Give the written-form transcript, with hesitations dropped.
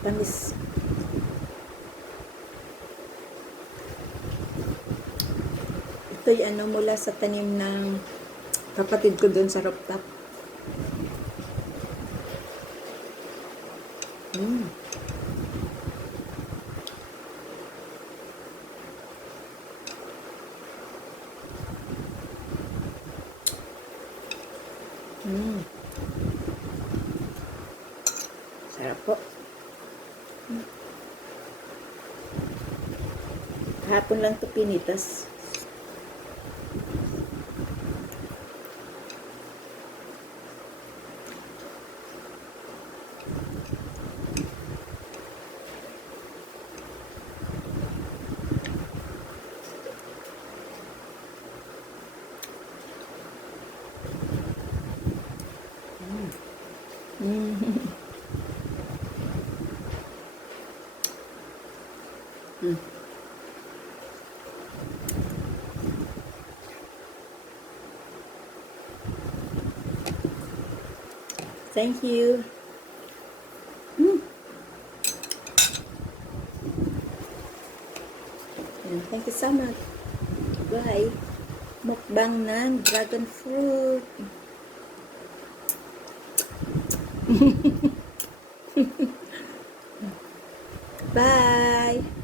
Tamis. Ito'y ano mula sa tanim ng kapatid ko doon sa rooftop. Mm. Mm. Sarap po. Kahapon lang ito pinitas. Mm. Mm. Thank you. Mm. Thank you so much. Bye. Mukbang ng dragon fruit. Bye.